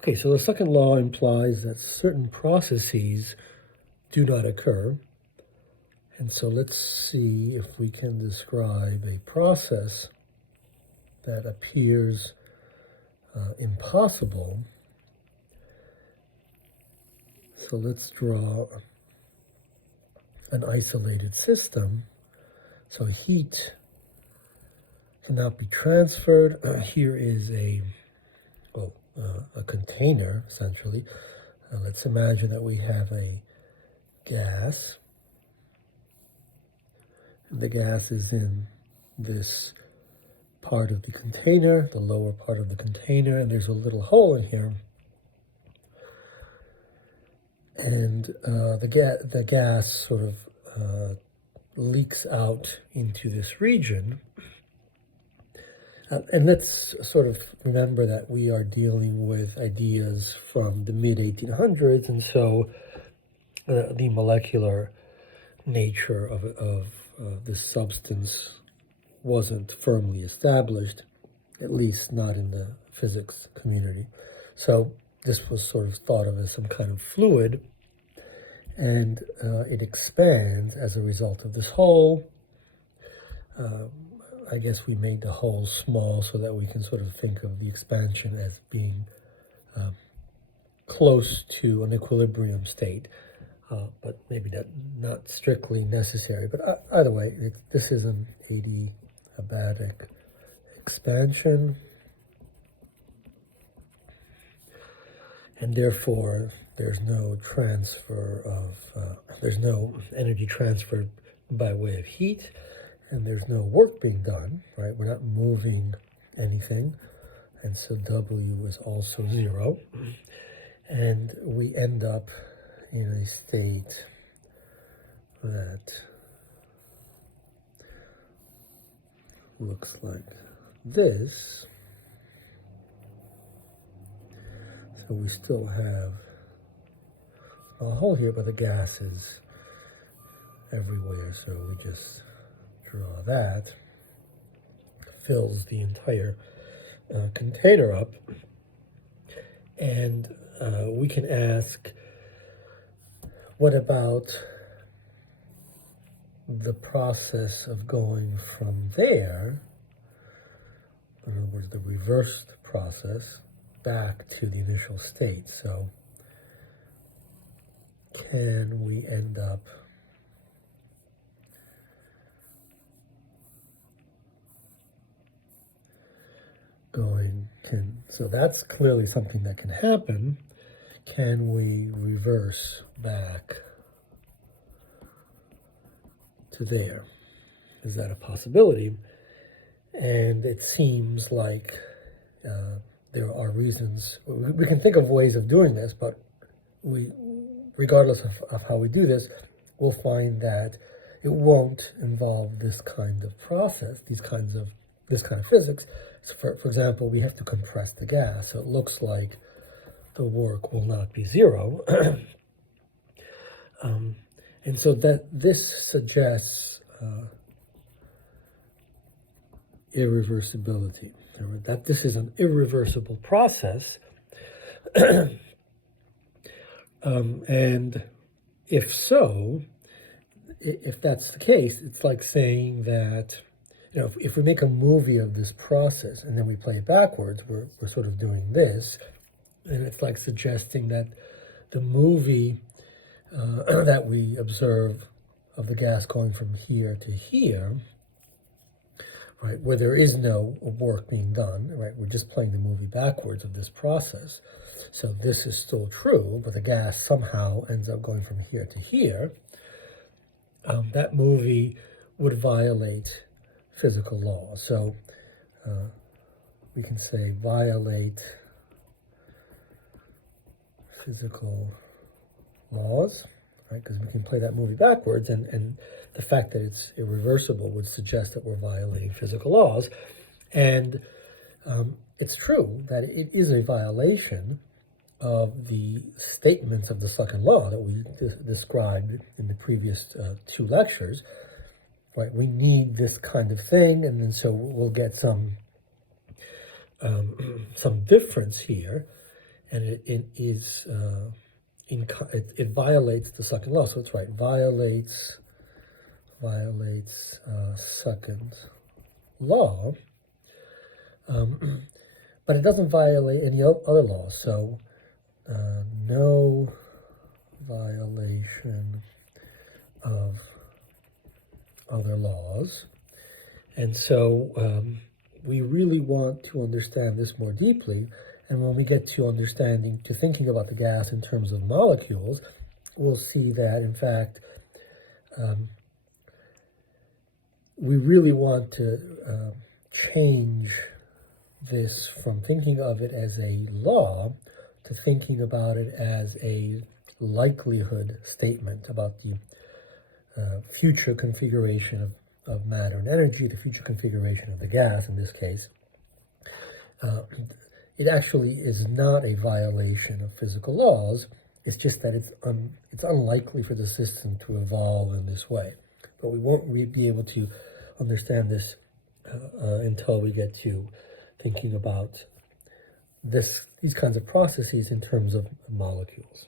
Okay, so the second law implies that certain processes do not occur. And so let's see if we can describe a process that appears impossible. So let's draw an isolated system. So heat cannot be transferred. Here is a container, essentially. Let's imagine that we have a gas. And the gas is in this part of the container, the lower part of the container, and there's a little hole in here. And the gas sort of leaks out into this region. And let's sort of remember that we are dealing with ideas from the mid-1800s, and so the molecular nature of this substance wasn't firmly established, at least not in the physics community. So this was sort of thought of as some kind of fluid, and it expands as a result of this hole. I guess we made the hole small so that we can sort of think of the expansion as being close to an equilibrium state, but maybe not strictly necessary. But either way, this is an adiabatic expansion, and therefore there's no energy transferred by way of heat. And there's no work being done, right? We're not moving anything. And so W is also 0. And we end up in a state that looks like this. So we still have a hole here, but the gas is everywhere. So we just draw that, fills the entire container up, and we can ask, what about the process of going from there, in other words, the reversed process, back to the initial state? So can we end up so that's clearly something that can happen. Can we reverse back to there? Is that a possibility? And it seems like there are reasons. We can think of ways of doing this, but regardless of how we do this, we'll find that it won't involve this kind of process, this kind of physics. So for example, we have to compress the gas, so it looks like the work will not be 0. And so that this suggests irreversibility, that this is an irreversible process. And if so, if that's the case, it's like saying that, if we make a movie of this process and then we play it backwards, we're sort of doing this, and it's like suggesting that the movie that we observe of the gas going from here to here, right, where there is no work being done, right, we're just playing the movie backwards of this process. So this is still true, but the gas somehow ends up going from here to here. That movie would violate physical law. So we can say violate physical laws, right? Because we can play that movie backwards, and the fact that it's irreversible would suggest that we're violating physical laws. And it's true that it is a violation of the statements of the second law that we described in the previous 2 lectures. Right, we need this kind of thing, and then so we'll get some difference here, and it is it violates the second law. So it's right, violates second law, but it doesn't violate any other laws. So no violation of other laws. And so we really want to understand this more deeply. And when we get to thinking about the gas in terms of molecules, we'll see that, in fact, we really want to change this from thinking of it as a law to thinking about it as a likelihood statement about the future configuration of matter and energy, the future configuration of the gas in this case. It actually is not a violation of physical laws. It's just that it's unlikely for the system to evolve in this way. But we won't be able to understand this until we get to thinking about these kinds of processes in terms of molecules.